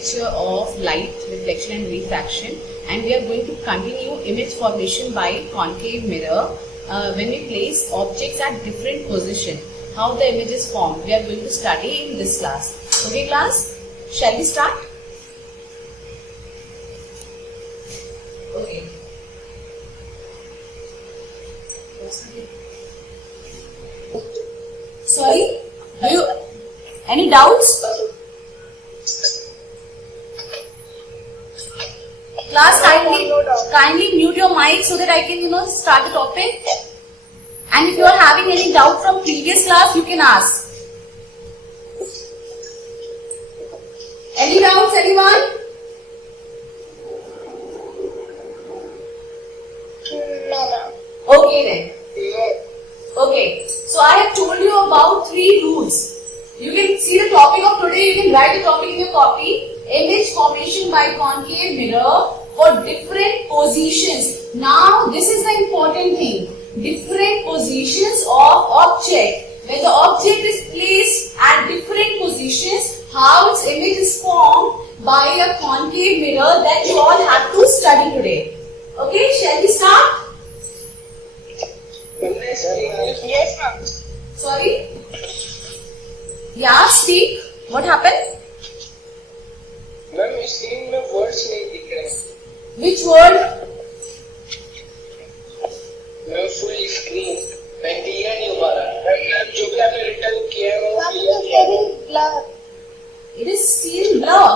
lecture of light, reflection and refraction, and we are going to continue image formation by concave mirror. When we place objects at different position, how the image is formed, we are going to study in this class. Okay class, shall we start? Okay. Sorry, do you any doubts? Class, kindly mute your mic so that I can start the topic. And if you are having any doubt from previous class, you can ask. Any doubts, anyone? No. Okay then. Okay, so I have told you about 3 rules. You can see the topic of today, you can write the topic in your copy. Image formation by concave mirror for different positions. Now, this is the important thing. Different positions of object. When the object is placed at different positions, how its image is formed by a concave mirror, that you all have to study today. Okay, shall we start? Yes, ma'am. Sorry? Yeah, speak. What happened? Ma'am screen में words नहीं दिख रहे. Which word? Ma'am full screen मैं clear नहीं हो पा रहा. Ma'am जो भी आपने रिटर्न किया है वो clear. It is seen blur.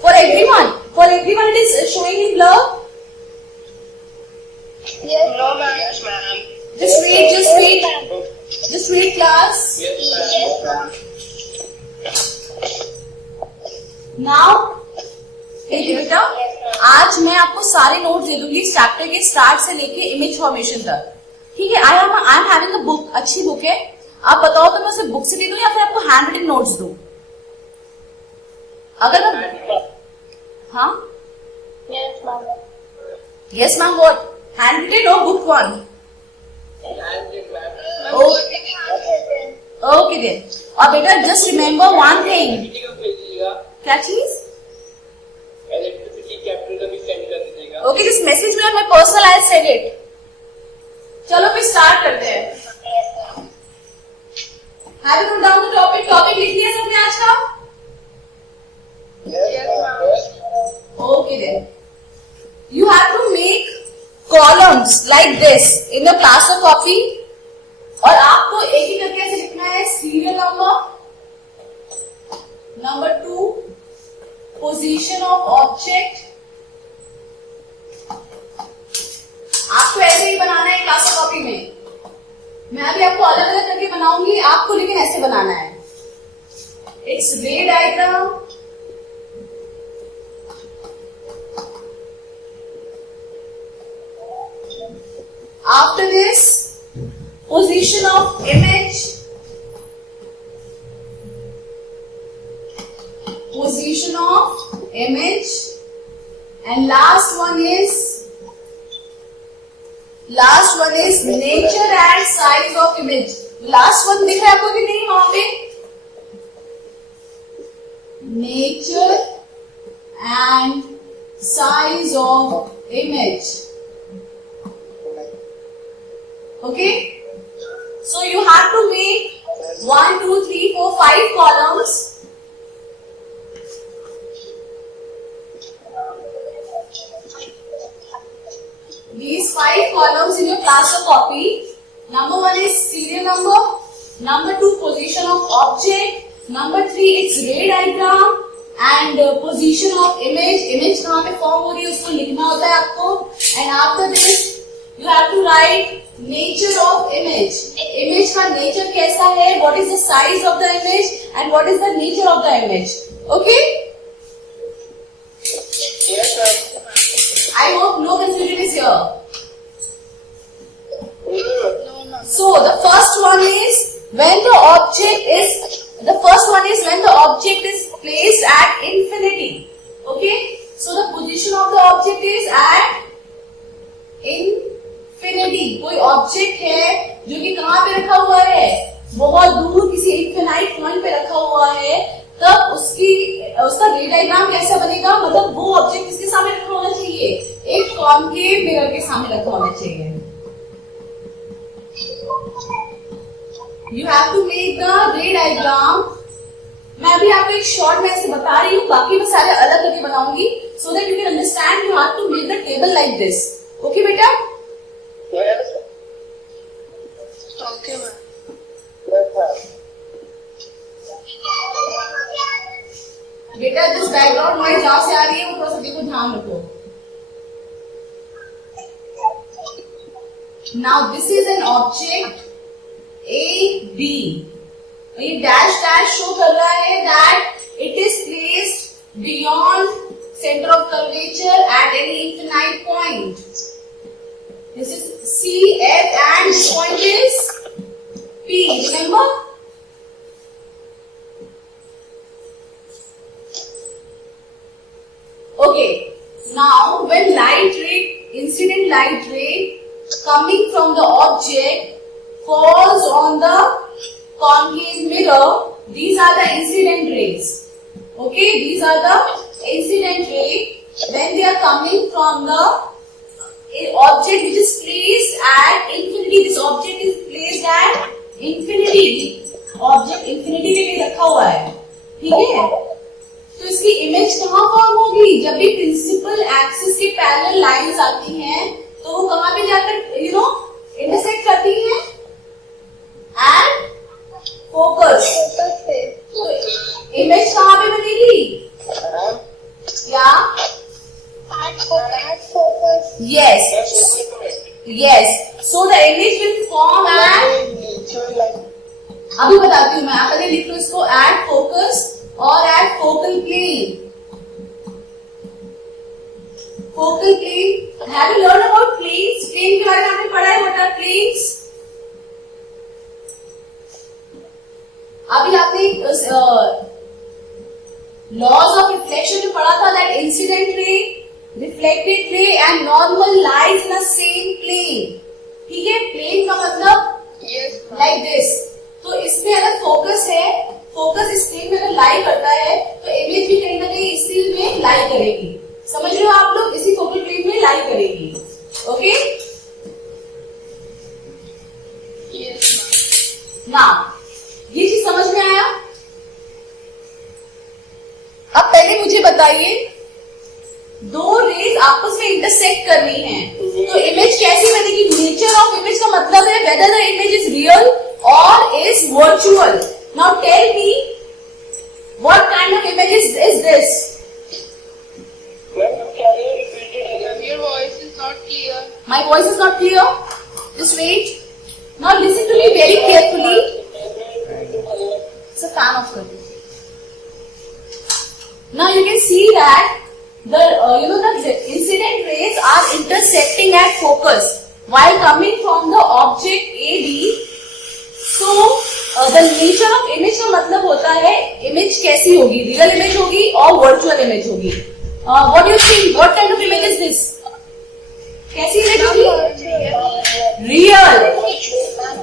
For everyone it is showing in blur. Yes, no ma'am. Yes, ma'am. Just wait class. Yes, ma'am. Now, देखिए बेटा, आज मैं आपको सारे नोट्स दे दूंगी इस चैप्टर के स्टार्ट से लेके इमेज फॉर्मेशन तक. ठीक है, I am having a book, अच्छी बुक है. आप बताओ तो मैं उसे बुक से दे दूं या फिर आपको हैंड रिटन नोट्स दूं? अगर मैं हाँ yes ma'am, what hand written और बुक वन? Okay then. और बेटा जस्ट रिमेम्बर वन थिंग. क्या चीज? इलेक्ट्रिसिटी कैपिटल का भी सेंड कर दीजिएगा. ओके, दिस मैसेज में my personal I send it. चलो फिर स्टार्ट करते हैं. Have you note down the topic लिख लिया सबने आज का? Okay then. You have to make columns like this in the class of copy. और आपको एक ही करके ऐसे लिखना है. Serial number 2, position of object. आपको ऐसे ही बनाना है क्लास ऑफ कॉपी में. मैं अभी आपको अलग अलग करके बनाऊंगी, आपको लेकिन ऐसे बनाना है. इट्स रे diagram. After this, position of image, and last one is nature and size of image. Last one दिख रहा है आपको कि नहीं वहां पे? Nature and size of image. Okay, so you have to make 1, 2, 3, 4, 5 columns. These 5 columns in your class of copy. Number 1 is serial number. Number 2, position of object. Number 3, its ray diagram. And position of image. Image कहाँ पे form हो रही है उसको लिखना होता है आपको. And after this, you have to write nature of image. Image का nature कैसा है? What is the size of the image and what is the nature of the image? Okay? Yes, ma'am. I hope no confusion is here. No. So the first one is when the object is placed at infinity. Okay? So the position of the object is at infinity. कोई object है जो कि कहाँ पे रखा हुआ है? बहुत दूर किसी इन्फिनाइट पॉइंट पे रखा हुआ है. तब उसका रे डायग्राम कैसा बनेगा, मतलब वो ऑब्जेक्ट किसके सामने रखा होना चाहिए, एक कॉन्केव मिरर के सामने रखा होना चाहिए. You have to make the ray diagram. मैं अभी आपको एक शॉर्ट में ऐसे बता रही हूँ, बाकी मैं सारे अलग करके बनाऊंगी, so that you can understand. You have to make the table like this. Okay बेटा? Okay ma'am. बेटा जिस बैकग्राउंड नॉइज जहां से आ रही है वो थोड़ा सा देखो, ध्यान रखो. Now this is an object A B. ये डैश डैश शो कर रहा है that it is placed beyond centre of curvature at any infinite point. This is C F and this point is P. Remember? Okay, now when light ray, incident light ray coming from the object falls on the concave mirror, these are the incident rays. Okay, these are the incident rays when they are coming from the object which is placed at infinity. This object is placed at infinity. Object infinity पे रखा हुआ है, ठीक है? तो इसकी image कहाँ form होगी, जब भी प्रिंसिपल एक्सिस के पैरेलल लाइंस आती हैं तो वो कहाँ पे जाकर इंटरसेक्ट करती हैं, एंड फोकस. तो इमेज कहाँ पे बनेगी, या yes. So the image will form at, अभी बताती हूँ मैं, आप पहले लिख लो इसको, एट फोकस और at focal plane. Focal plane, have you learn about planes? Plane के बारे में आपने पढ़ा है, व्हाट आर प्लेन्स? अभी आपने लॉज ऑफ रिफ्लेक्शन में पढ़ा था that incident ray, reflected ray and normal lies in a same plane. ठीक है? प्लेन का मतलब लाइक दिस. तो इसमें अगर फोकस है, फोकस इस प्लेन में अगर लाई करता है तो इमेज भी कहीं ना कहीं इसी में लाई करेगी. समझ रहे हो आप लोग? इसी फोकल प्लेन में लाई करेगी. ओके? ना ये चीज समझ में आया? अब पहले मुझे बताइए, दो रेज आपस में इंटरसेक्ट कर रही हैं तो इमेज कैसी बनेगी? नेचर ऑफ इमेज का मतलब है whether the image is real और is virtual. Now tell me, what kind of image is this? Ma'am, can you repeat it again? Your voice is not clear. My voice is not clear? Just wait. Now listen to me very carefully. It's a fan of it. Now you can see that the the incident rays are intersecting at focus while coming from the object AB. So the nature of image का मतलब होता है image कैसी होगी, real image होगी और virtual image होगी. What you think, what kind of image is this? कैसी इमेज होगी? Real.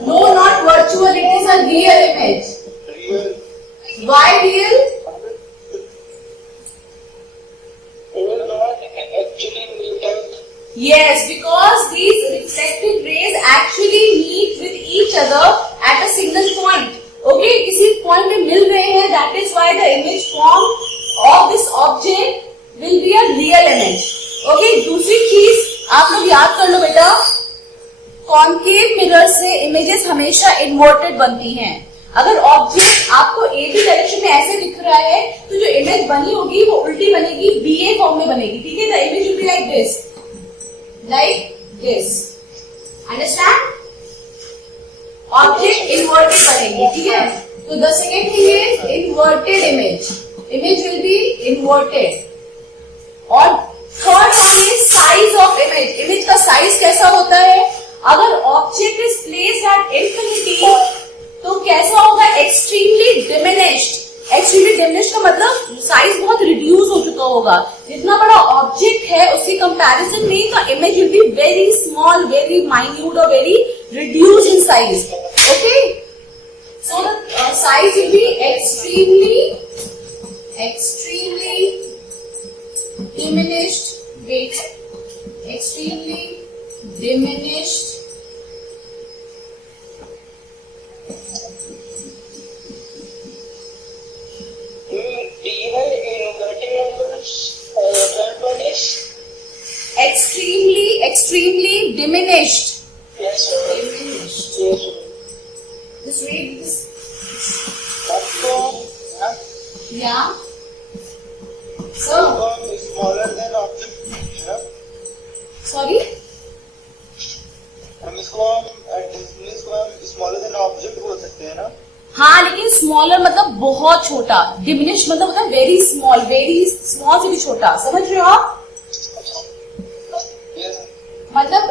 No, not virtual, it is a real image. Why real? Yes, because these reflected rays actually meet with each other at a single point. Okay, किसी point में मिल रहे हैं. That is why the image form of this object will be a real image. Okay, दूसरी चीज आप लोग याद कर लो बेटा, कॉन्केव मिरर से इमेजेस हमेशा इन्वर्टेड बनती हैं. अगर ऑब्जेक्ट आपको ए बी डायरेक्शन में ऐसे दिख रहा है तो जो इमेज बनी होगी वो उल्टी बनेगी, बी ए फॉर्म में बनेगी. ठीक है? The image will be like this, like this. Understand? Object inverted करेंगे. ठीक है? तो the second thing is inverted image. Image will be inverted. और third one is size of image. Image का size कैसा होता है? अगर object is placed at infinity तो कैसा होगा? Extremely diminished. एक्चुअली डिमिनिश का मतलब साइज बहुत रिड्यूस हो चुका होगा. जितना बड़ा ऑब्जेक्ट है उसके कंपैरिजन में the image will be very small, very minute और very reduce in size. Okay? So the size will be extremely extremely diminished, wait, extremely diminished Even inverted numbers, third one is? extremely diminished. Yes, sir. Diminished. Yes, sir. Just read this. Subcom, Yeah. So, subcom is smaller than object. Yeah. sorry. हम इसको smaller than object बोल सकते हैं ना? हाँ, लेकिन smaller मतलब बहुत छोटा, डिमिनिश मतलब होता है वेरी स्मॉल से भी छोटा, समझ रहे हो आप? Yes. मतलब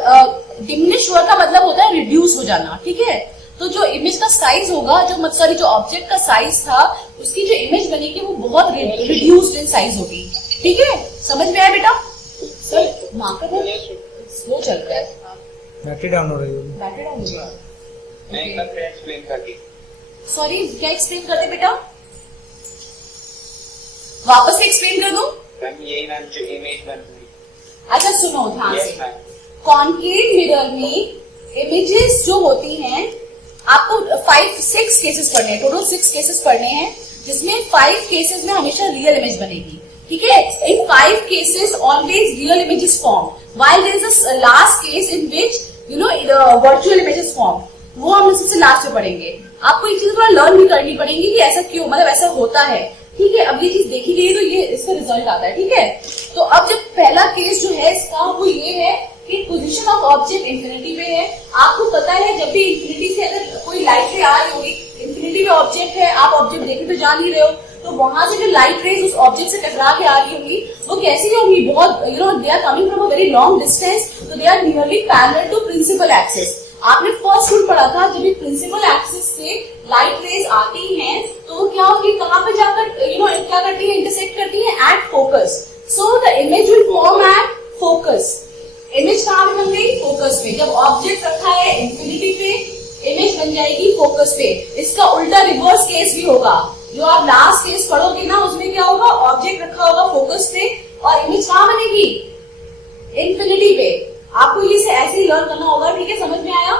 डिमिनिश वर्ड का मतलब होता है रिड्यूस हो जाना, ठीक है? तो जो इमेज का साइज होगा, जो ऑब्जेक्ट का साइज था, उसकी जो इमेज बनेगी वो बहुत रिड्यूस्ड इन साइज होगी, ठीक है? समझ में आया बेटा? Sir marker Yes, sir. Slow चल रहा है, बैटरी डाउन हो रही होगी। बैटरी डाउन हो गया। मैं एक बार फिर एक्सप्लेन कर दी। सॉरी, क्या एक्सप्लेन करते बेटा? वापस से एक्सप्लेन कर दूं? मैम यही मैम जो इमेज बन रही। अच्छा सुनो ध्यान Yes, से। मैम। कॉन्केव मिरर में इमेजेस जो होती हैं, आपको 5-6 केसेस पढ़ने हैं, टोटल 6 केसेस पढ़ने हैं, जिसमें 5 केसेस में हमेशा रियल इमेज बनेगी, ठीक है? In 5 cases always real image is form, while there is a last case in which virtual image is form. वो हम सबसे लास्ट में पढ़ेंगे। आपको ये चीज थोड़ा लर्न भी करनी पड़ेगी कि ऐसा क्यों, मतलब ऐसा होता है, ठीक है? अब ये चीज देखी गई तो ये इसका रिजल्ट आता है, ठीक है? तो अब जब पहला केस जो है इसका वो ये है कि पोजीशन ऑफ ऑब्जेक्ट इंफिनिटी पे है। आपको पता है जब भी इंफिनिटी से अगर कोई लाइट रे आ रही होगी, इंफिनिटी पे ऑब्जेक्ट है, आप ऑब्जेक्ट देखे तो जान ही रहे हो, तो वहां से जो लाइट रेज उस ऑब्जेक्ट से टकरा के आ रही होंगी, वो कैसी होंगी? बहुत they are coming from a very long distance, तो they are nearly parallel to principal axis. आपने फर्स्ट रूल पढ़ा था, जब भी प्रिंसिपल एक्सिस से लाइट रेज आती हैं तो वो क्या होगी, कहां पे जाकर क्या करती है, इंटरसेक्ट करती है at focus. So the image will form at focus. Image कहां पे बन गई? फोकस पे। जब ऑब्जेक्ट रखा है इंफिनिटी पे, इमेज बन जाएगी फोकस पे। इसका उल्टा रिवर्स केस भी होगा, जो आप लास्ट केस पढ़ोगे ना, उसमें क्या होगा, ऑब्जेक्ट रखा होगा फोकस पे और इमेज कहां बनेगी? इंफिनिटी पे। आपको ये ऐसे ही लर्न करना होगा, ठीक है? समझ में आया?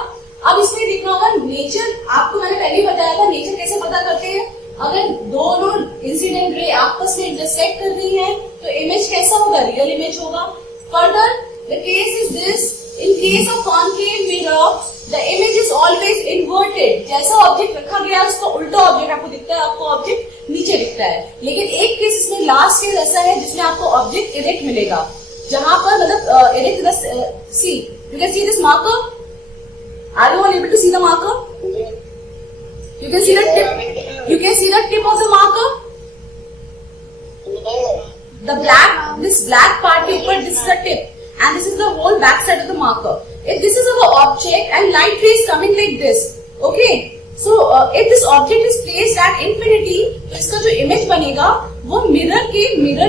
अब इसमें देखना होगा नेचर। आपको मैंने पहले ही बताया था नेचर कैसे पता करते हैं। अगर दोनों इंसिडेंट रे आपस में इंटरसेक्ट कर रही है तो इमेज कैसा होगा? रियल इमेज होगा। Further the case is this, in case of concave mirror the image is always inverted. जैसा ऑब्जेक्ट रखा गया है उसका उल्टा ऑब्जेक्ट आपको दिखता है, आपको ऑब्जेक्ट नीचे दिखता है। लेकिन एक केस इसमें लास्ट केस ऐसा है जिसमें आपको ऑब्जेक्ट इरेक्ट मिलेगा, जहां पर मतलब see you can see this marker. Are you all able to see the marker? You can see the tip. You can see the tip of the marker. The this black part के ऊपर, this is the tip, and this is the whole back side of the marker. If this is our object and light rays coming like this, okay. So if this object is placed at infinity, तो इसका जो image बनेगा वो mirror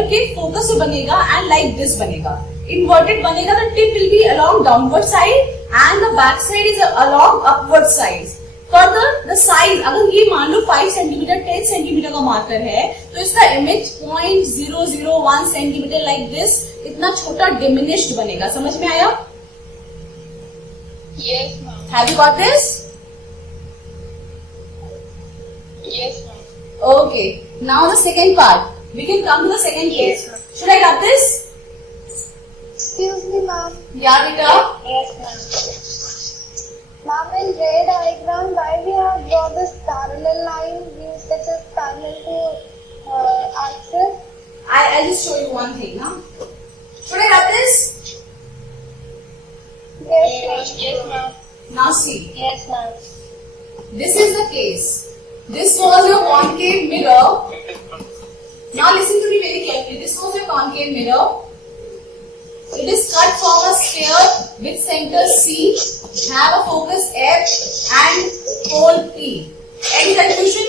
के focus से बनेगा and like this बनेगा. Inverted बनेगा, the tip will be along downward side and the back side is along upward side. Further the size, अगर ये मान लो 5 सेंटीमीटर 10 सेंटीमीटर का मार्कर है तो इसका इमेज 0.001 सेंटीमीटर लाइक दिस, इतना छोटा डिमिनिश्ड बनेगा। समझ में आया? Yes, ma'am. Have you got this? Yes, ma'am. Okay, now the second part, we can come to the second case. Should I rub this? Excuse me, ma'am. या बेटा? Yes, ma'am. Ma'am, in ray diagram, why we have drawn this parallel line, which is parallel to axis? I'll just show you one thing now. Should I rub this? Yes, ma'am. Yes, ma'am. Now see. Yes, ma'am. This is the case. This was your concave mirror. Now listen to me very carefully. This was your concave mirror. It is cut from a sphere with center C, have a focus F and pole P. Any confusion?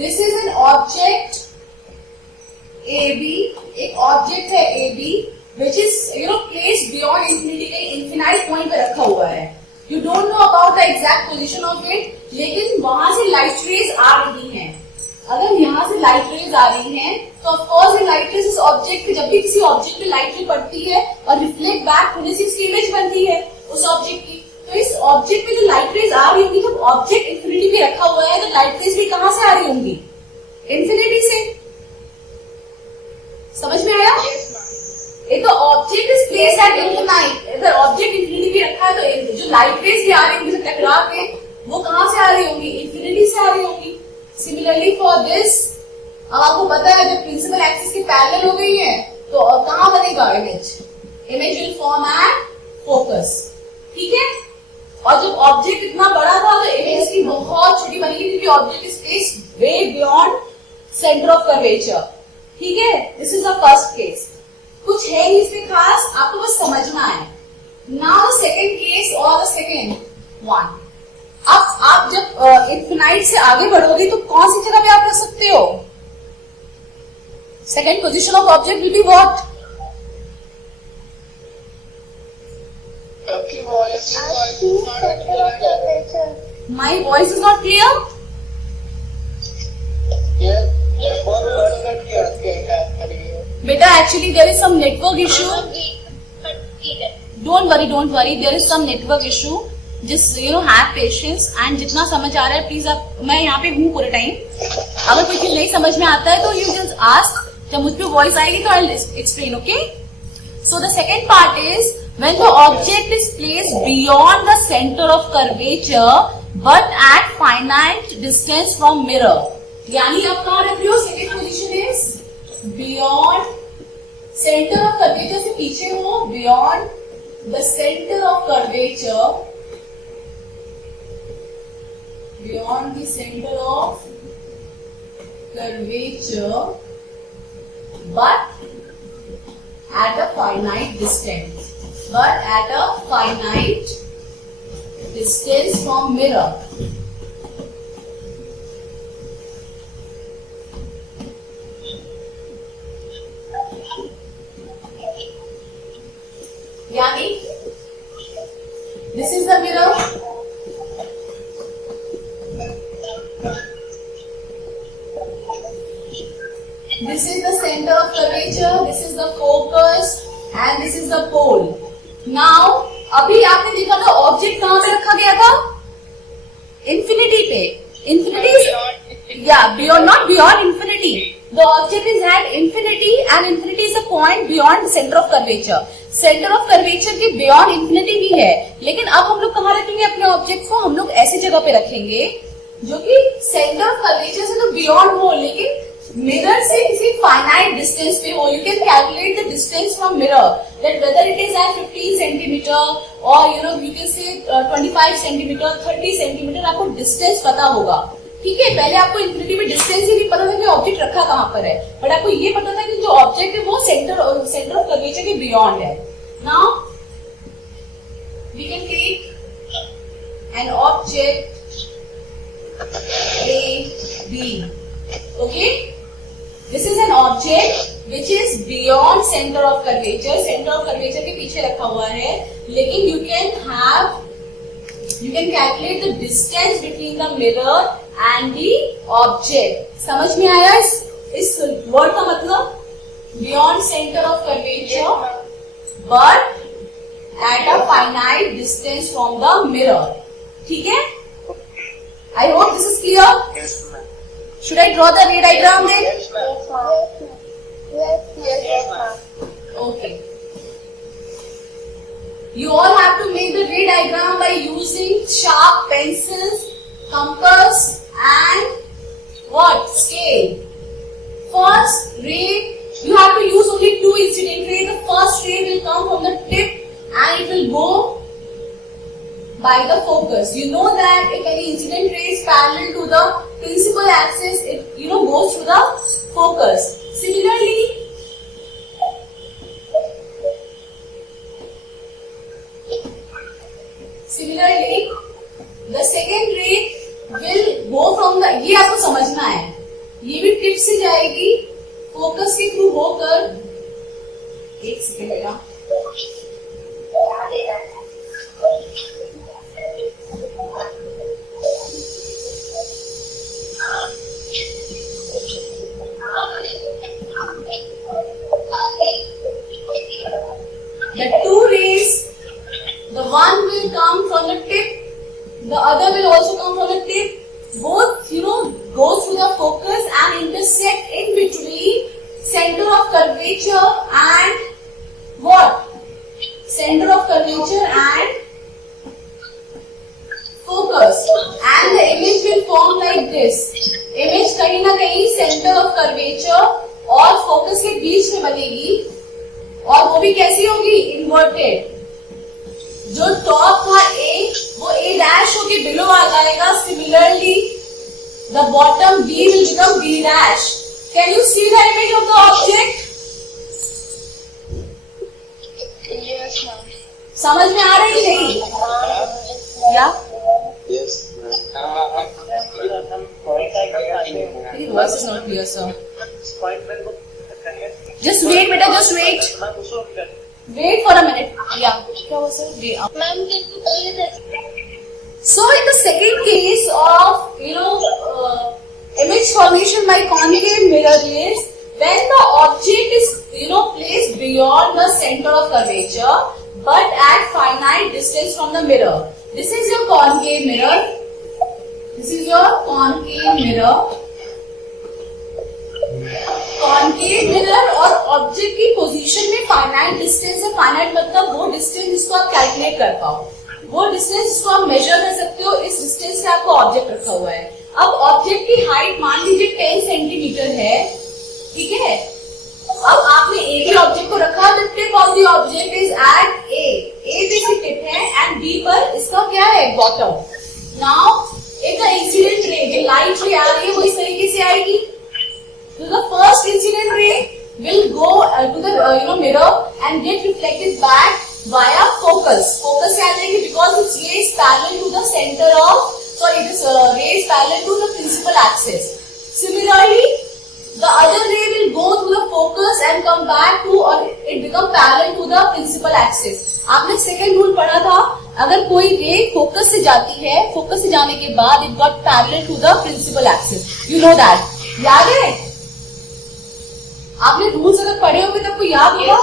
This is an object AB. एक object है AB, which is placed beyond infinity, के infinite point पे रखा हुआ है. You don't know about the exact position of it, लेकिन वहां से लाइट रेज आ रही हैं. अगर यहाँ से लाइट रेज आ रही हैं, तो ऑफ कोर्स ये लाइट रेज इस ऑब्जेक्ट पे, जब भी किसी ऑब्जेक्ट पे लाइट रे पड़ती है और रिफ्लेक्ट बैक होने से इसकी इमेज बनती है उस ऑब्जेक्ट की. तो इस ऑब्जेक्ट पे जो लाइट रेज आ रही होंगी, जब ऑब्जेक्ट इंफिनिटी पे रखा हुआ है, तो लाइट रेज भी कहां से आ रही होंगी? इंफिनिटी से. समझ में आया? एक तो object is placed eight infinite. अगर ऑब्जेक्ट इंफिनिटी पे रखा है, तो जो लाइट रेज भी आ रही होंगी टकरा के, वो कहां से आ रही होंगी? इंफिनिटी से आ रही होंगी. सिमिलरली फॉर दिस, अब आपको पता है जब प्रिंसिपल एक्सिस की पैरेलल हो गई है, तो कहां बनेगा image? Image will form at focus. ठीक है. और जब ऑब्जेक्ट इतना बड़ा था, तो इमेज की बहुत छोटी बनेगी, क्योंकि object is placed way beyond centre of curvature. ठीक है. This is the first case. कुछ है नहीं इसमें खास, आपको बस समझना है. नाउ द सेकेंड केस और द सेकेंड वन. अब आप जब इनफिनाइट से आगे बढ़ोगे, तो कौन सी जगह पे आप रख सकते हो? Second position of object will be what? My voice is not clear. Beta, actually there is some network issue. Don't worry. There is some network issue. Just have patience and जितना समझ आ रहा है प्लीज आप, मैं यहाँ पे हूँ पूरे टाइम. अगर कोई चीज नहीं समझ में आता है तो you just ask. जब मुझ पे वॉइस आएगी तो I'll explain. Okay? So the second part is when the object is placed beyond the center of curvature but at finite distance from mirror. यानी आप कहाँ रख रहे हो? Second position is beyond centre of curvature से पीछे हो, beyond the centre of curvature, beyond the centre of curvature but at a finite distance. But at a finite distance from mirror. Yani, this is the mirror. This is the center of curvature, this is the focus and this is the pole. Now, अभी आपने देखा था object कहाँ पे रखा गया था? Infinity पे. Infinity, beyond, not beyond infinity. The object is at infinity and infinity is a point beyond the center of curvature. Centre of curvature के बियॉन्ड इंफिनिटी भी है, लेकिन अब हम लोग कहाँ रखेंगे अपने ऑब्जेक्ट को? हम लोग ऐसी जगह पे रखेंगे जो कि सेंटर ऑफ कर्वेचर से तो बियॉन्ड हो, लेकिन मिरर से किसी फाइनाइट डिस्टेंस पे हो. You can calculate the distance from mirror, that whether it is at 15 centimetre और you can say 25 centimetre, 30 centimetre. आपको डिस्टेंस पता होगा. ठीक है. पहले आपको इंफिनिटी में डिस्टेंस ही नहीं पता था कि ऑब्जेक्ट रखा कहाँ पर है, बट आपको ये पता था कि जो ऑब्जेक्ट है वो सेंटर ऑफ कर्वेचर के बियॉन्ड है. Now we can take an object A, B. Okay? This is an object which is beyond center of curvature. Center of curvature के पीछे रखा हुआ है, लेकिन you can calculate the distance between the mirror and the object. समझ में आया इस वर्ड का मतलब? Beyond center of curvature, but at a finite distance from the mirror. ठीक है? I hope this is clear. Yes, ma'am. Should I draw the ray diagram then? Yes, ma'am. Yes, ma'am. Okay. You all have to make the ray diagram by using sharp pencils, compass and what? Scale. First ray, you have to use only two incident ray. The first ray will come from the tip and it will go by the focus. You know that if any incident ray is parallel to the principal axis, it goes through the focus. Similarly, the second ray will go from the, ये आपको समझना है, ये भी tip से जाएगी focus के through होकर. एक सेकेंड बेटा. The two rays, the one will come from the tip, the other will also come from the tip. Both, go through the focus and intersect in between center of curvature and what? Center of curvature and focus. And the image will form like this. Image कहीं ना कहीं center of curvature और focus के बीच में बनेगी, और वो भी कैसी होगी? Inverted. जो टॉप था A, वो A dash होके below आ जाएगा. Similarly, the bottom B will become B dash. Can you see the image of the object? Yes, ma'am. समझ में आ रही नहीं? या? Yes. Your voice is not clear, sir. Just wait, beta. Just wait. Wait for a minute. Yeah. क्या हुआ sir? Wait. Ma'am, can you please explain? So in the second case of image formation by concave mirror is when the object is placed beyond the center of curvature but at finite distance from the mirror. This is your concave mirror. This is your concave mirror. Concave mirror और object की position में finite distance है. Finite मतलब वो distance जिसको आप calculate कर पाओ, वो डिस्टेंस जिसको आप मेजर कर सकते हो. इस डिस्टेंस से आपको ऑब्जेक्ट रखा हुआ है. अब ऑब्जेक्ट की हाइट मान लीजिए 10 सेंटीमीटर है, ठीक है. अब आपने ए बी ऑब्जेक्ट को रखा, the tip of the object is at A इसकी टिप है एंड बी पर इसका क्या है? बॉटम. नाउ एक इंसिडेंट रे, जो लाइट रे आ रही है वो इस तरीके से आएगी. So the first incident ray will go to the mirror and get reflected back via focus. Focus से आ जाएगी because this ray is parallel to the center of this ray is parallel to the principal axis. Similarly, the other ray will go to the focus and come back to, or it become parallel to the principal axis. आपने second rule पढ़ा था, अगर कोई रे focus से जाती है, focus से जाने के बाद it got parallel to the principal axis. You know that. याद है? आपने रूल्स अगर पढ़े होंगे तो आपको याद होगा.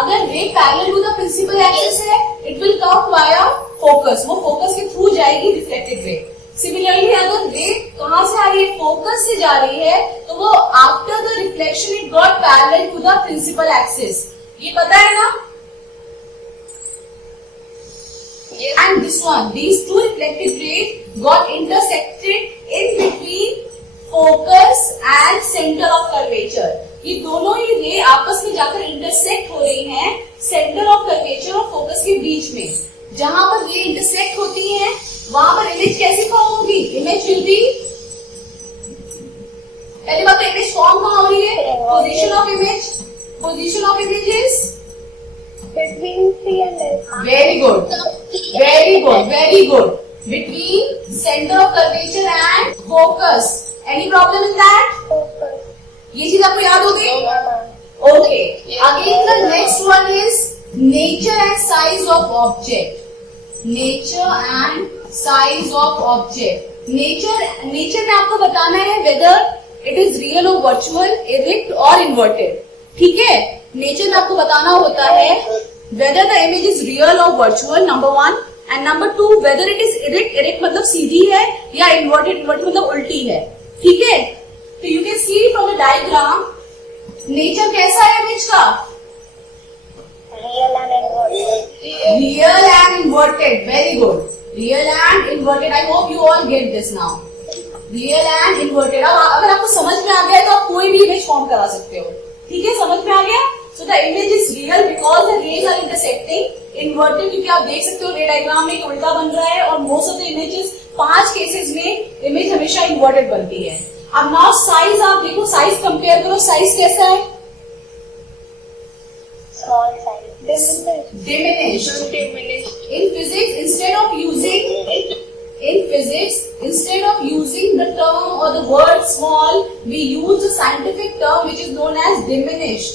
अगर ray parallel to the principal axis है, it will come via focus. वो फोकस के थ्रू जाएगी रिफ्लेक्टेड रे. सिमिलरली अगर रे कहां से आ रही है? फोकस से जा रही है, तो वो after the reflection it got parallel to the principal axis. ये पता है ना? And this one, these two reflected rays got intersected in between focus and center of curvature. ये दोनों ही रे आपस में जाकर इंटरसेक्ट हो रही हैं सेंटर ऑफ कर्वेचर और फोकस के बीच में. जहां पर ये इंटरसेक्ट होती हैं वहां पर इमेज कैसी फॉर्म होगी? इमेज विल बी, पहली बात तो इमेज फॉर्म कहां हो रही है? Position of image. Position of image is Between C and S. Very good, very good, very good. Between centre of curvature and focus. Any problem in that? Focus. ये चीज आपको याद हो गई? Okay. Again the next one is nature and size of object. Nature and size of object. Nature में आपको बताना है वेदर इट इज रियल और वर्चुअल, इरेक्ट और इन्वर्टेड. ठीक है. नेचर में आपको बताना होता है whether the image is real और virtual, number 1. And number 2, whether it is erect. Erect मतलब सीधी है, या इन्वर्टेड. इन्वर्टेड मतलब उल्टी है. ठीक है. तो you can C from the diagram nature कैसा है इमेज का? Real and inverted. Real and inverted. Very good. Real and inverted. I hope you all get this now. Real and inverted. अब अगर आपको समझ में आ गया तो आप कोई भी इमेज फॉर्म करा सकते हो. ठीक है, समझ में आ गया? So the image is real because the rays are intersecting. Inverted क्योंकि आप देख सकते हो रे डायग्राम में उल्टा बन रहा है, और most of the images 5 cases में इमेज हमेशा इन्वर्टेड बनती है. अब नाउ साइज आप देखो, साइज कंपेयर करो. साइज कैसा है? Small size. Diminished. Diminished. In physics, instead of using the term or the word small, we use the scientific term which is known as diminished.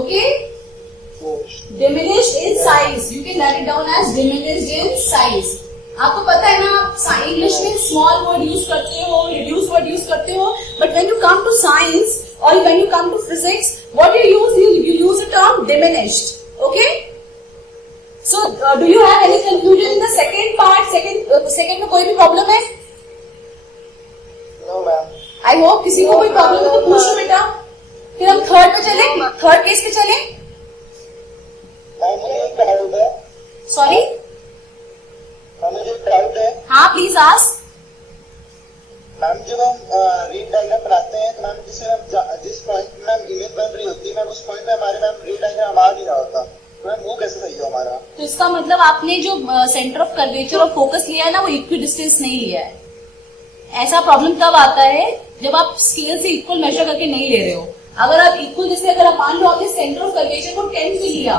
Okay? Diminished in size. You can write it down as diminished in size. आपको पता है ना, आप English में small word use करते हो, reduce word use करते हो, but when you come to science और when you come to physics, what you use the term diminished. Okay? Do you have any confusion in the second part? Second में कोई भी problem है? No ma'am. I hope किसी को कोई problem है तो पूछ लो बेटा। फिर हम थर्ड पे चले, थर्ड केस पे चले। मैम मुझे एक डाउट है। सॉरी, मैम मुझे एक डाउट है। हाँ प्लीज आस्क। मैम जब हम रीड डायग्राम बनाते हैं तो मैम जिस पॉइंट में मैम इमेज बन रही होती है मैम उस पॉइंट पे हमारे मैम रीड डायग्राम आ नहीं रहा होता, तो मैम वो कैसे सही हो हमारा? तो इसका मतलब आपने जो सेंटर ऑफ कर्वेचर और फोकस लिया है ना, वो इक्वी डिस्टेंस नहीं लिया है। ऐसा प्रॉब्लम तब आता है जब आप स्केल से इक्वल मेजर करके नहीं ले रहे हो। अगर आप इक्वल, जैसे अगर आप मान लो आपने सेंटर ऑफ कर्वेचर को 10 पे लिया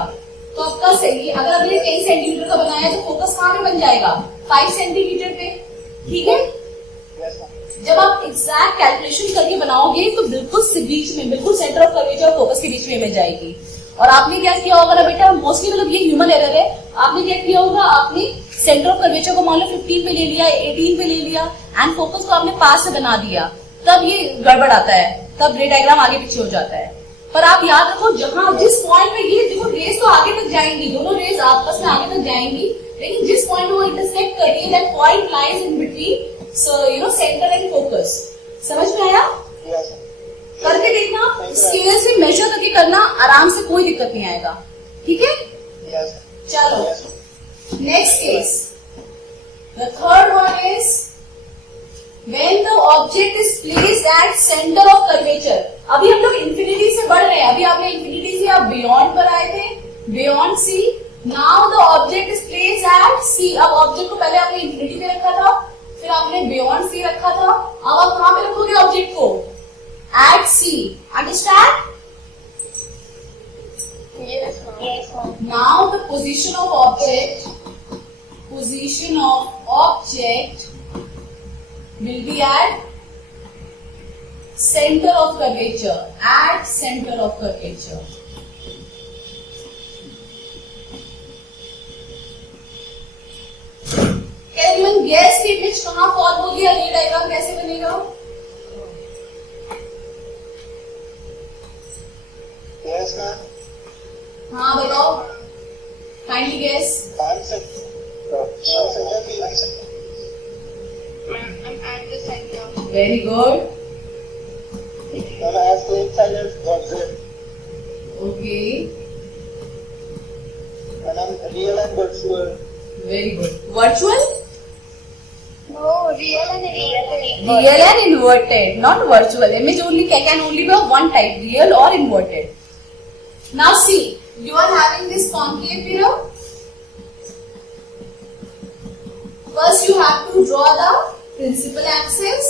तो आपका सही, अगर आपने 10 सेंटीमीटर का बनाया तो फोकस कहाँ पे बन जाएगा? 5 सेंटीमीटर पे। ठीक है, यस मैम। जब आप एग्जैक्ट कैलकुलेशन करके बनाओगे तो बिल्कुल बीच में, बिल्कुल सेंटर ऑफ कर्वेचर और फोकस के बीच में इमेज जाएगी। और आपने क्या किया होगा ना बेटा, मोस्टली मतलब ये ह्यूमन एरर है, आपने क्या किया होगा, आपने सेंटर ऑफ कर्वेचर को मान लो 15 पे ले लिया, 18 पे ले लिया एंड फोकस को आपने 5 से बना दिया, तब ये गड़बड़ आता है, तब रे डायग्राम आगे पीछे हो जाता है। पर आप याद रखो, जहां जिस पॉइंट पे ये देखो, रेस तो आगे तक जाएंगी, दोनों रेस आपस में आगे तक जाएंगी, लेकिन जिस पॉइंट में वो इंटरसेक्ट कर रही है, that point lies in between centre and focus. समझ में आया? यस करके देखना, स्केल से मेजर करके करना, आराम से, कोई दिक्कत नहीं आएगा। ठीक है, यस। चलो next case. The third one is when the object is placed at center of curvature। अभी हम लोग इंफिनिटी से बढ़ रहे हैं, अभी आपने इंफिनिटी से आप बियॉन्ड पर आए थे, beyond C. Now the object is placed at C. अब ऑब्जेक्ट को पहले आपने इंफिनिटी पे रखा था, फिर आपने बियॉन्ड सी रखा था, अब आप कहां पे रखोगे ऑब्जेक्ट को? Eight C. Understand? Yes, ma'am. Now the position of object will be at center of curvature, at center of curvature. Can anyone guess the image कहाँ फॉर्म होगी या ये डायग्राम कैसे बनेगा? Yes ma'am. हाँ बताओ, kindly guess. I'm at the center. Very good, ma'am as same side as object. Okay, ma'am real and virtual. Very good. Virtual? No, real and inverted. Real and inverted, not virtual. Image only can only be of one type, real or inverted. Now see, you are having this concave mirror. First you have to draw the principal axis.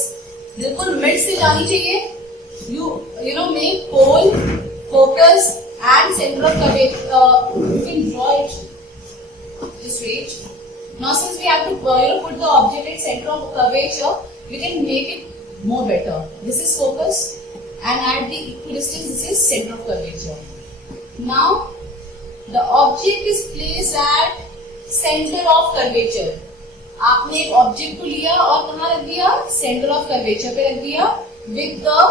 बिल्कुल mid से जानी चाहिए. You know make pole, focus and center of curvature. You can draw it. Just wait. Now since we have to put the object at center of curvature, we can make it more better. This is focus and at the equidistance this is center of curvature. Now the object is placed at center of curvature. आपने एक object को लिया और कहाँ रख दिया? Centre of curvature पे रख दिया with the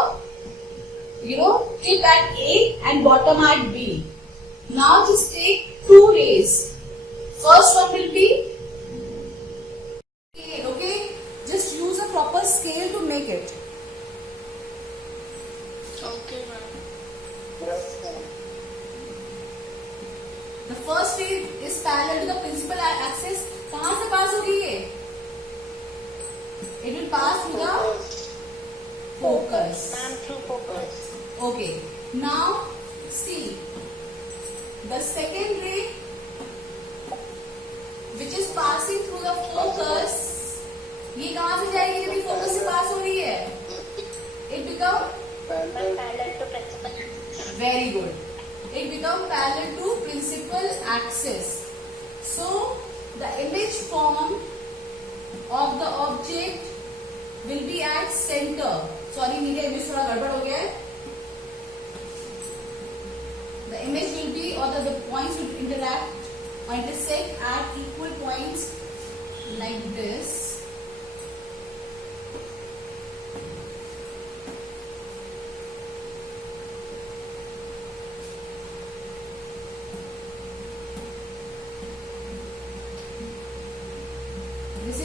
tip at A and bottom at B. Now just take two rays. First one will be scale, okay? Just use a proper scale to make it. Okay, ma'am. Yes, ma'am. The first ray is parallel to the principal axis. कहाँ से पास होगी ये? It will pass through the focus. Ma'am, through focus. Okay. Now see the second ray which is passing through the focus. ये कहाँ से जाएगी जब ये फोकस से पास हो रही है? It become Parallel to principal. very good. It become parallel to principal axis. So the image form of the object will be at center. Sorry, मेरा image थोड़ा गड़बड़ हो गया है. The image will be, or the points will interact or intersect at equal points like this.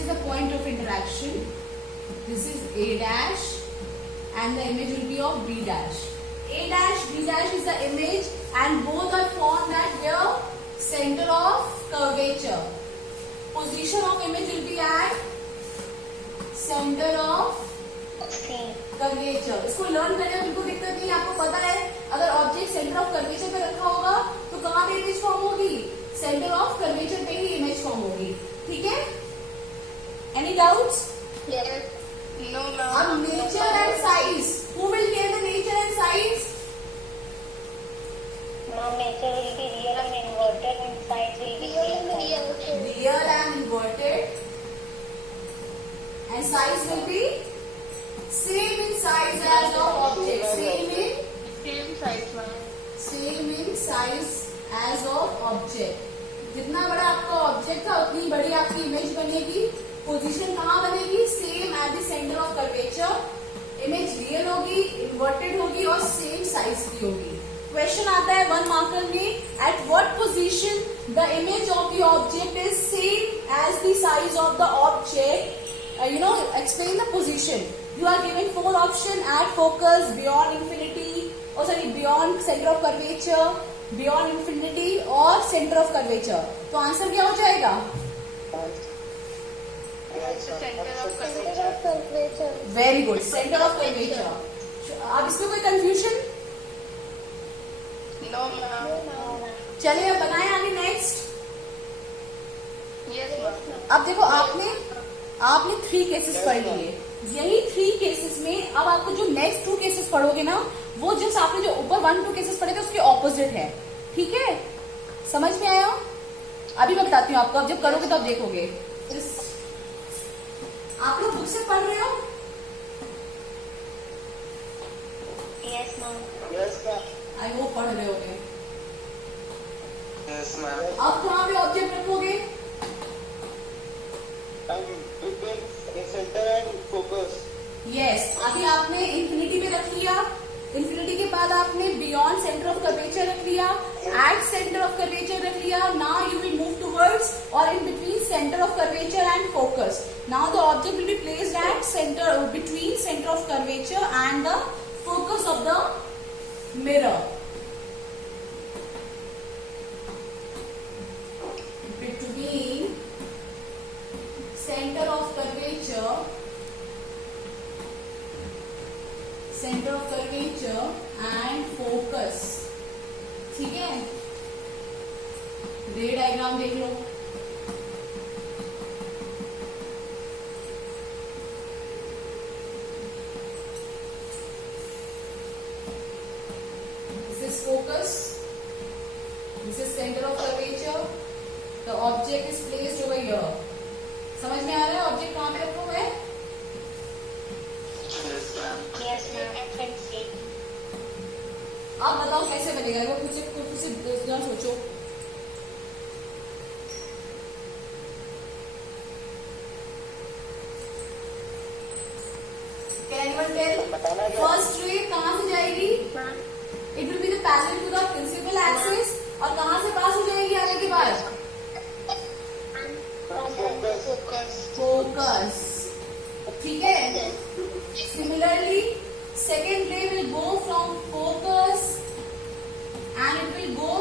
the point of interaction. This is A dash and the image will be of B dash. A dash, B dash is the image and both are formed at the center of curvature. Position of image will be at center of curvature. इसको learn करने में बिल्कुल दिक्कत नहीं है, आपको पता है अगर ऑब्जेक्ट सेंटर ऑफ कर्वेचर पे रखा होगा तो कहाँ पे इमेज फॉर्म होगी? सेंटर ऑफ कर्वेचर पे ही इमेज फॉर्म होगी. ठीक है? Any doubts? No, ma'am. अब nature and size. Who will give the nature and size? Ma'am, nature will be real and inverted and size will be real. Real and inverted. And size will be same in size as the object. Same size, ma'am. Same in size as of object. जितना बड़ा आपका object था उतनी बड़ी आपकी image बनेगी. Position कहाँ बनेगी? Same at the centre of curvature. Image real होगी, इन्वर्टेड होगी और सेम साइज की होगी. क्वेश्चन आता है 1 मार्कर में, at what position the image of the object is same as the size of the object. Explain the position. You are given 4 options: at focus, beyond infinity, beyond center of curvature, beyond infinity और center of curvature. तो answer क्या हो जाएगा? Center of curvature. Very good, center of curvature. अब इसमें कोई confusion? No, ma'am. चलिए अब बनाए आगे नेक्स्ट. Yes, ma'am. अब देखो आपने 3 केसेस पढ़ लिए. यही 3 केसेस में अब आपको जो नेक्स्ट 2 केसेस पढ़ोगे ना, वो जस्ट आपने जो ऊपर 1-2 केसेस पढ़े थे उसके ऑपोजिट है. ठीक है? समझ में आया? अभी मैं बताती हूँ आपको. अब जब करोगे तो आप देखोगे. आप लोग बुक से पढ़ रहे हो? Yes, ma'am. Yes, ma'am. आई वो पढ़ रहे होगे. Yes, ma'am. अब कहाँ पे ऑब्जेक्ट रखोगे? Between center and focus. Yes. अभी आपने इंफिनिटी पे रख लिया. इंफिनिटी के बाद आपने बियॉन्ड सेंटर ऑफ कर्वेचर रख लिया, एट सेंटर ऑफ कर्वेचर रख लिया. Now you will move towards और in between centre of curvature and focus. Now the object will be placed at centre between centre of curvature and the focus of the mirror. Between center of curvature and focus. ठीक है? रे diagram देख लो. This is focus. This is center of curvature. The object is placed over here. समझ में आ रहा है object कहाँ पे रखा हुआ है? Yes, ma'am. Yes, ma'am. I can see. आप बताओ कैसे बनेगा? वो कुछ से सोचो. Can anyone tell? First ray कहाँ से जाएगी? It will be the parallel to the principal axis. और कहाँ से पास हो जाएगी आने के बाद? Focus. ठीक है? Similarly, second ray will go from focus and it will go.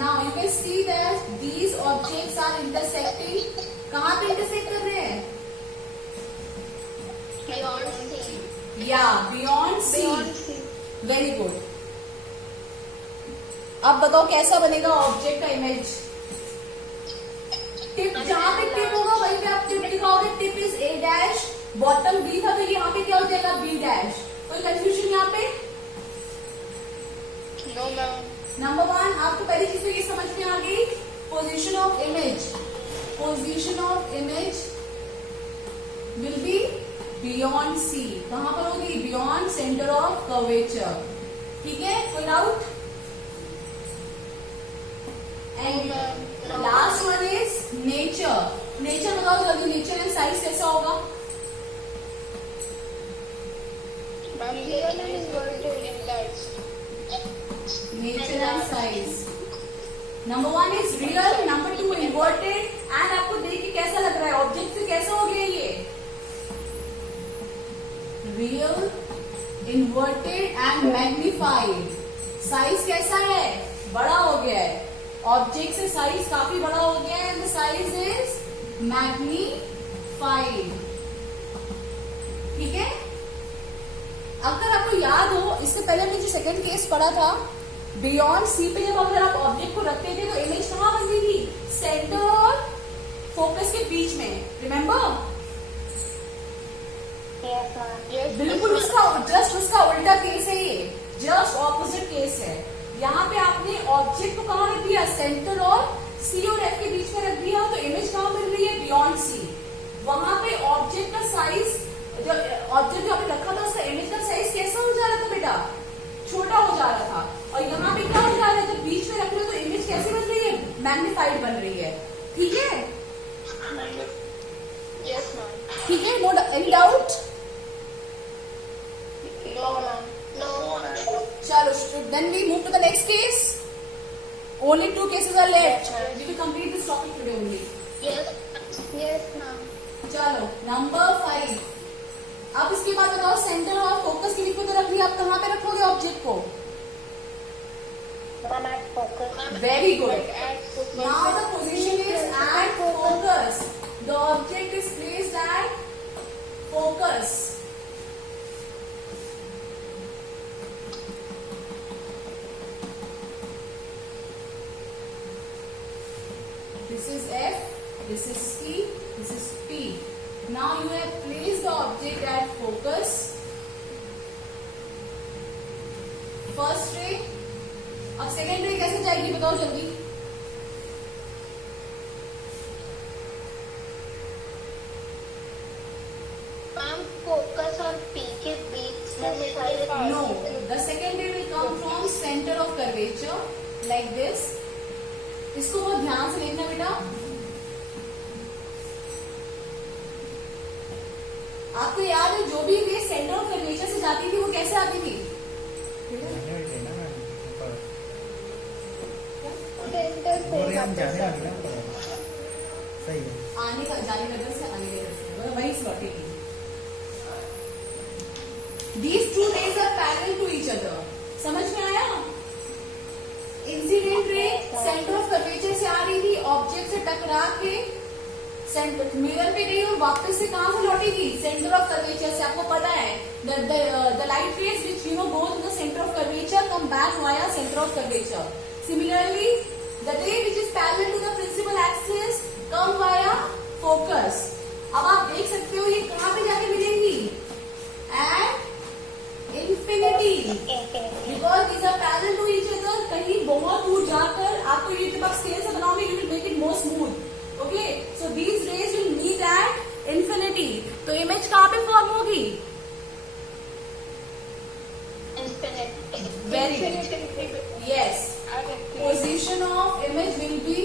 Now you can see that these objects are intersecting. कहाँ पे intersect कर रहे हैं? Beyond C. Yeah, beyond C. Beyond C. Very good. अब बताओ कैसा बनेगा ऑब्जेक्ट का इमेज? टिप जहाँ पे टिप होगा वहीं पे आप टिप दिखाओगे. Tip is A dash, bottom B था तो यहाँ पे क्या हो जाएगा? B dash. कोई कंफ्यूजन यहाँ पे? No, ma'am. नंबर 1 आपको पहली चीज तो ये समझ में आ गई. Position of image. Position of image will B beyond C. कहाँ पर होगी? Beyond centre of curvature. ठीक है? कोई doubt? And last one is nature. Nature बताओ जल्दी. नेचर एंड साइज कैसा होगा? Ma'am, real and inverted. Nature and size. Number 1 is real, number 2 inverted. And आपको देख के कैसा लग रहा है, ऑब्जेक्ट से कैसा हो गया ये? Real, inverted and magnified. Size कैसा है? बड़ा हो गया है। ऑब्जेक्ट से साइज काफी बड़ा हो गया है and the size is magnified. ठीक है। अगर आपको याद हो, इससे पहले हमने जो सेकंड केस पढ़ा था, बियॉन्ड सी पे जब अगर आप ऑब्जेक्ट को रखते थे तो इमेज कहां बनती थी? सेंटर और फोकस के बीच में। रिमेम्बर? Yes, ma'am. बिल्कुल उसका उल्टा केस है ये, जस्ट ऑपोजिट केस है। यहाँ पे आपने ऑब्जेक्ट को कहाँ रख दिया? सेंटर और सी और एफ के बीच में रख दिया, तो इमेज कहाँ मिल रही है? Beyond C. वहां पे ऑब्जेक्ट का साइज, जो ऑब्जेक्ट जो आपने रखा था उसका इमेज का साइज कैसा हो जा रहा था बेटा? छोटा हो जा रहा था। और यहाँ पे क्या हो जा रहा है? जब बीच में रख रहे हो तो इमेज कैसी बन रही है? मैग्नीफाइड बन रही है। ठीक है? Yes, ma'am. ठीक है, no any doubt? No, ma'am. No. चलो, then we move to the next case. Only 2 cases are left. We will complete this topic today only. Yes. Yes, ma'am. चलो, नंबर 5। अब इसके बाद बताओ, सेंटर और focus के बीच में तो रख दिया, आप कहाँ पे रखोगे ऑब्जेक्ट को? Ma'am, at focus. Very good. At focus. Now the position is at focus. The object is placed at focus. This is F, this is C, this is P. Now you have placed the object at focus. First ray. अब second रे कैसे जाएगी बताओ जल्दी? Ma'am, focus on P के बीच में missile No, the second ray will come from center of curvature like this. इसको बहुत ध्यान से देखना बेटा। आपको याद है जो भी रे सेंटर ऑफ कर्वेचर से जाती थी वो कैसे आती थी? जाने वाली थी ना मैम ऊपर। सेंटर से बोल रही हम जाने वाली ना ऊपर। सही है। आने का, जाने का दर से आने का दर से, मतलब वही लौटेगी। These two rays are parallel to each other. समझ में आया? Incident ray centre of curvature से आ रही थी, ऑब्जेक्ट से टकरा के सेंटर मिरर पे गई और वापस से कहां से लौटेगी? सेंटर ऑफ कर्वेचर से। आपको पता है the light rays which you know go to the centre of curvature come back via centre of curvature. Similarly the ray which is parallel to the principal axis come via focus. अब आप देख सकते हो ये कहां पे जाके मिलेंगी? At infinity, Infinity. Because these are parallel to each other. कहीं बहुत दूर जाकर आपको ये जब आप स्केल से बनाओगे you will make it more smooth. Okay, so these rays will meet at infinity. तो इमेज कहां पे फॉर्म होगी? infinity. Very good. Yes. Position of image will be,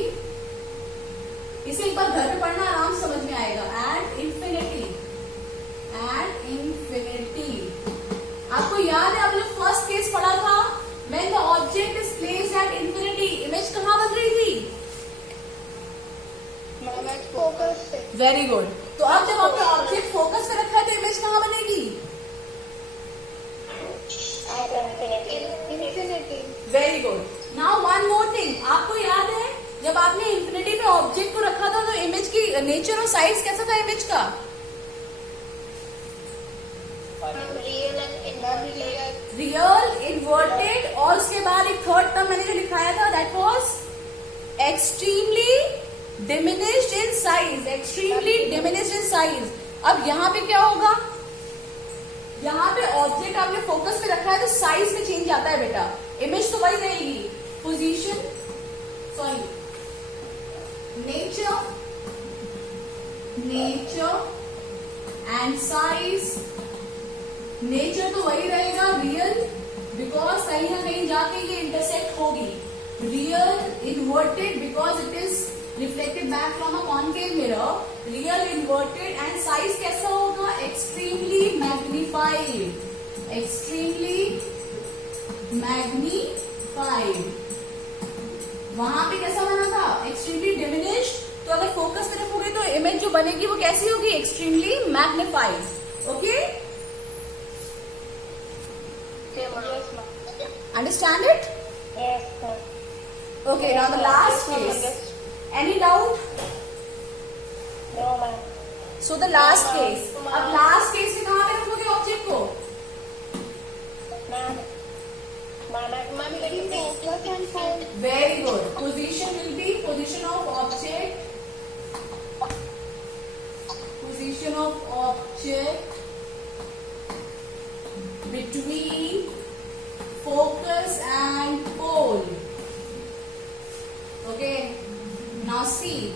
इसे एक बार घर पे पढ़ना, आराम से समझ में आएगा। At infinity. At infinity. आपको याद है आपने जो फर्स्ट केस पढ़ा था, when the object is placed at infinity, image कहाँ बन रही थी? Ma'am, at focus से। Very good. तो अब जब आपने ऑब्जेक्ट फोकस पे रखा है तो इमेज कहाँ बनेगी? At infinity. Infinity. Very good. Now one more thing, आपको याद है जब आपने इंफिनिटी पे ऑब्जेक्ट को रखा था तो इमेज की नेचर और साइज कैसा था इमेज का? Ma'am, real and inverted. Real, inverted, और उसके बाद एक थर्ड टर्म मैंने जो लिखाया था that was extremely diminished in size. Extremely diminished in size. अब यहाँ पे क्या होगा? यहाँ पे ऑब्जेक्ट आपने फोकस पे रखा है तो साइज में चेंज आता है बेटा। इमेज तो वही रहेगी, position, sorry, nature and size. Nature तो वही रहेगा, रियल, बिकॉज कहीं ना कहीं जाके ये इंटरसेक्ट होगी। Real, inverted because it is reflected back from a concave mirror. Real, inverted and size कैसा होगा? Extremely magnified. Extremely magnified. वहां पे कैसा बना था, एक्सट्रीमली डिमिनिश्ड। तो अगर फोकस पे रखोगे तो इमेज जो बनेगी वो कैसी होगी, extremely magnified. Okay, understand it? Yes, ma'am. Okay, now the last case, any doubt? No, ma'am. So the last case, अब लास्ट केस में कहां पे रखोगे ऑब्जेक्ट को? Ma'am. Ma'am, Focus and hold. Very good. Position will be position of object. Position of object between focus and pole. Okay. Now see.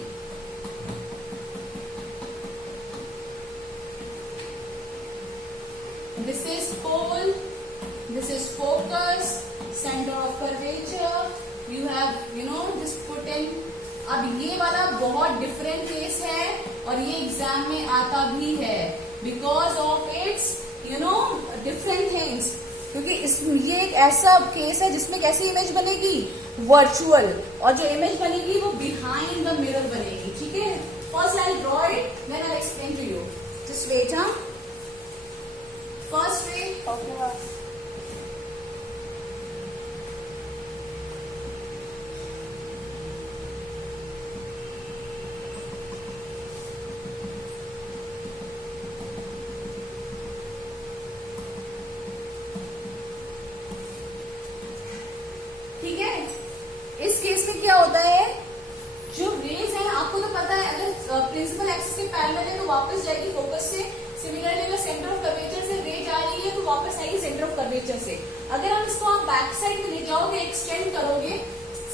This is pole. This is focus. Center of curvature. You have, just put in. अब ये वाला बहुत different case है और ये exam में आता भी है because of its different things. क्योंकि ये एक ऐसा केस है जिसमें कैसी इमेज बनेगी, वर्चुअल, और जो इमेज बनेगी वो बिहाइंड द मिरर बनेगी। ठीक है, first I draw it, then I explain to you. Just wait. हाँ, फर्स्ट वे, Okay, ma'am. ठीक है। इस केस में क्या होता है, जो रेज है आपको तो पता है, अगर प्रिंसिपल एक्सिस के पैरेलल है तो वापस जाएगी फोकस से। सिमिलरली अगर सेंटर ऑफ कर्वेचर से रे जा रही है तो वापस आएगी सेंटर ऑफ कर्वेचर से। अगर हम इसको आप बैक साइड में ले जाओगे, एक्सटेंड करोगे,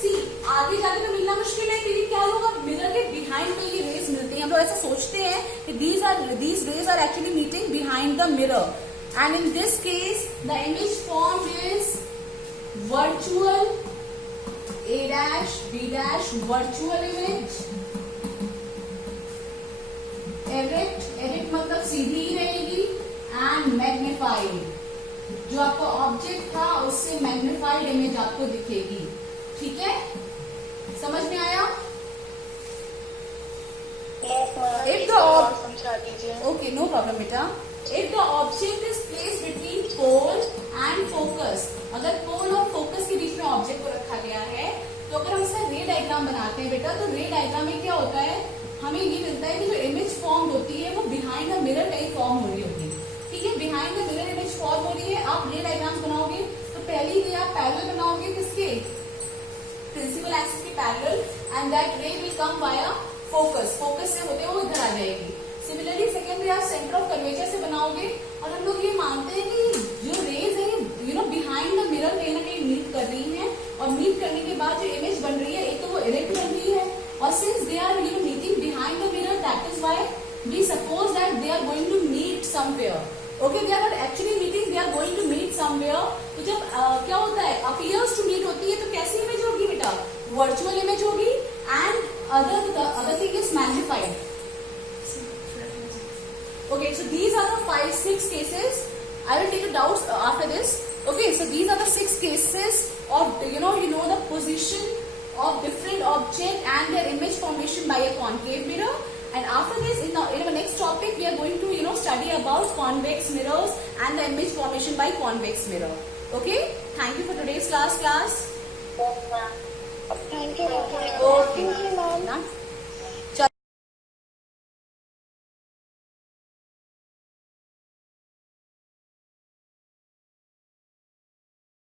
सी आगे जाके तो मिलना मुश्किल है, क्योंकि क्या होगा, मिरर के बिहाइंड में ये रेज मिलती हैं। हम लोग ऐसा सोचते हैं कि these rays are actually meeting behind the mirror, and in this case the image formed is virtual A dash B dash virtual image, erect मतलब सीधी ही रहेगी, एंड मैग्निफाइड, जो आपका ऑब्जेक्ट था उससे मैग्निफाइड इमेज आपको दिखेगी। ठीक है, समझ में आया? Yes, ma'am. If the okay, no problem बेटा। If the object is placed between pole and focus, अगर पोल और फोकस के बीच में ऑब्जेक्ट को रखा गया है, तो अगर हम इसका रे डायग्राम बनाते हैं बेटा, तो रे डायग्राम में क्या होता है, हमें ये मिलता है कि जो इमेज फॉर्म होती है वो बिहाइंड द मिरर कहीं फॉर्म हो रही होगी। ठीक है, behind the mirror image form हो रही है। आप रे डायग्राम बनाओगे तो पहली रे आप पैरेलल बनाओगे, किसके, प्रिंसिपल एक्सिस के पैरेलल, एंड दैट रे will come via focus, focus से होते हुए इधर आ जाएगी। सिमिलरली सेकेंड रे आप सेंटर ऑफ कर्वेचर से बनाओगे, और हम लोग ये मानते हैं कि जो रेज है बिहाइंड द मिरर कहीं ना कहीं मीट कर रही है, और मीट करने के बाद जो इमेज बन रही है, एक तो वो इरेक्ट बन रही है, और since they are meeting behind the mirror, that is why we suppose that they are going to meet somewhere. Okay, they are not actually meeting, they are going to meet somewhere. तो जब क्या होता है, appears to meet होती है, तो कैसी image होगी बेटा, वर्चुअल इमेज होगी, and other thing is magnified. Okay, so these are the 5-6 cases. I will take the doubts after this. Okay, so these are the 6 cases of you know the position of different object and their image formation by a concave mirror. And after this, in our next topic, we are going to study about convex mirrors and the image formation by convex mirror. Okay, thank you for today's class. Yes, ma'am. Thank you, ma'am. Okay, Thank you, ma'am. Now,